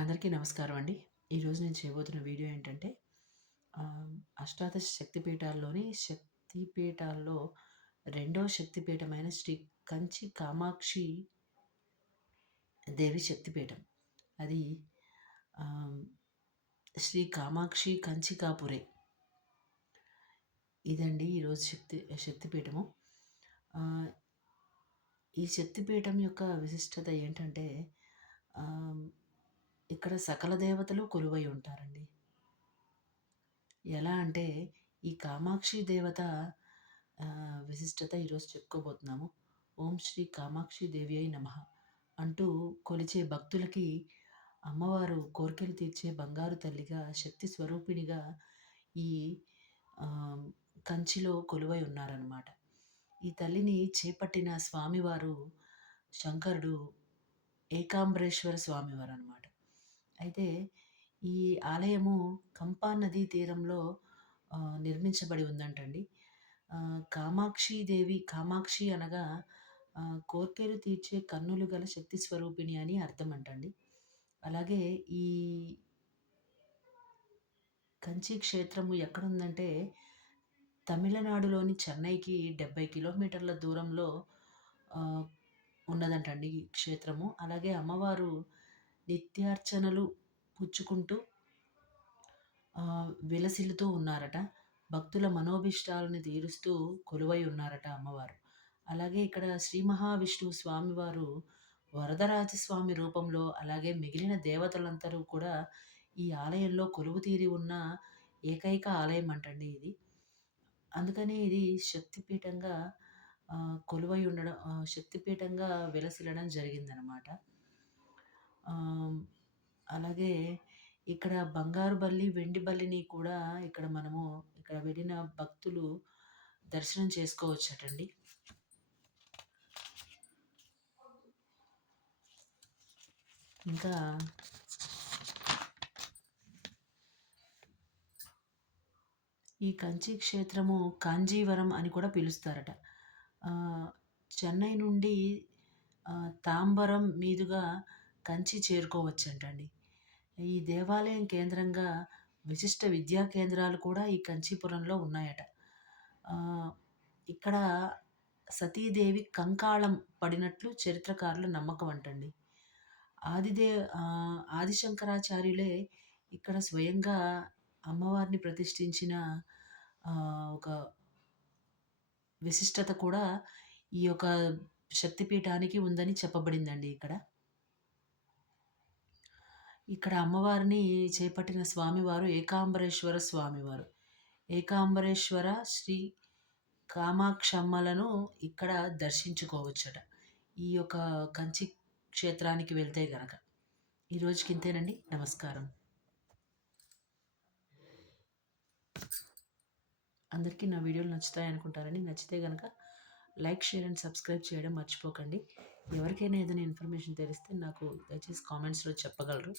అందరికీ నమస్కారం అండి. ఈరోజు నేను చేయబోతున్న వీడియో ఏంటంటే అష్టాదశ శక్తిపీఠాల్లోని శక్తిపీఠాల్లో రెండవ శక్తిపీఠమైన శ్రీ కంచి కామాక్షి దేవి శక్తిపీఠం. అది ఆహ్, శ్రీ కామాక్షి కంచికాపురే. ఇదండి ఈరోజు శక్తిపీఠము. ఆహ్, ఈ శక్తిపీఠం యొక్క విశిష్టత ఏంటంటే ఆహ్, ఇక్కడ సకల దేవతలు కొలువై ఉంటారండి. ఎలా అంటే ఈ కామాక్షి దేవత విశిష్టత ఈరోజు చెప్పుకోబోతున్నాము. ఓం శ్రీ కామాక్షి దేవ్యై నమః అంటూ కొలిచే భక్తులకి అమ్మవారు కోరికలు తీర్చే బంగారు తల్లిగా, శక్తి స్వరూపిణిగా ఈ కంచిలో కొలువై ఉన్నారనమాట. ఈ తల్లిని చేపట్టిన స్వామివారు శంకరుడు ఏకాంబరేశ్వర స్వామివారు అనమాట. అయితే ఈ ఆలయము కంపా నదీ తీరంలో నిర్మించబడి ఉందంటండి. కామాక్షి అనగా కోర్కెలు తీర్చే కన్నులు గల శక్తి స్వరూపిణి అని అర్థం అంటండి. అలాగే ఈ కంచి క్షేత్రము ఎక్కడుందంటే తమిళనాడులోని చెన్నైకి 70 కిలోమీటర్ల దూరంలో ఉన్నదంటండి ఈ క్షేత్రము. అలాగే అమ్మవారు నిత్యార్చనలు పుచ్చుకుంటూ విలసిల్లుతూ ఉన్నారట. భక్తుల మనోభిష్టాలను తీరుస్తూ కొలువై ఉన్నారట అమ్మవారు. అలాగే ఇక్కడ శ్రీ మహావిష్ణువు స్వామివారు వరదరాజస్వామి రూపంలో, అలాగే మిగిలిన దేవతలందరూ కూడా ఈ ఆలయంలో కొలువు తీరి ఉన్న ఏకైక ఆలయం అంటండి ఇది. అందుకని ఇది శక్తిపీఠంగా కొలువై ఉండడం, శక్తిపీఠంగా విలసిల్లడం జరిగిందనమాట. అలాగే ఇక్కడ బంగారు బల్లి, వెండి బల్లిని కూడా ఇక్కడ వెళ్ళిన భక్తులు దర్శనం చేసుకోవచ్చటండి. ఇంకా ఈ కంచి క్షేత్రము కాంజీవరం అని కూడా పిలుస్తారట. చెన్నై నుండి తాంబరం మీదుగా కంచి చేరుకోవచ్చంటండి. ఈ దేవాలయం కేంద్రంగా విశిష్ట విద్యా కేంద్రాలు కూడా ఈ కంచీపురంలో ఉన్నాయట. ఇక్కడ సతీదేవి కంకాళం పడినట్లు చరిత్రకారుల నమ్మకం అంటండి. ఆదిశంకరాచార్యులే ఇక్కడ స్వయంగా అమ్మవారిని ప్రతిష్ఠించిన ఒక విశిష్టత కూడా ఈ యొక్క శక్తిపీఠానికి ఉందని చెప్పబడిందండి ఇక్కడ. ఇక్కడ అమ్మవారిని చేపట్టిన స్వామివారు ఏకాంబరేశ్వర స్వామివారు. ఏకాంబరేశ్వర శ్రీ కామాక్షమ్మలను ఇక్కడ దర్శించుకోవచ్చట ఈ యొక్క కంచి క్షేత్రానికి వెళ్తే గనక. ఈరోజుకి ఇంతేనండి. నమస్కారం. అందరికీ నా వీడియోలు నచ్చుతాయి అనుకుంటారని. నచ్చితే కనుక లైక్, షేర్ అండ్ సబ్స్క్రైబ్ చేయడం మర్చిపోకండి. ఎవరికైనా ఏదైనా ఇన్ఫర్మేషన్ తెలిస్తే నాకు దయచేసి కామెంట్స్లో చెప్పగలరు.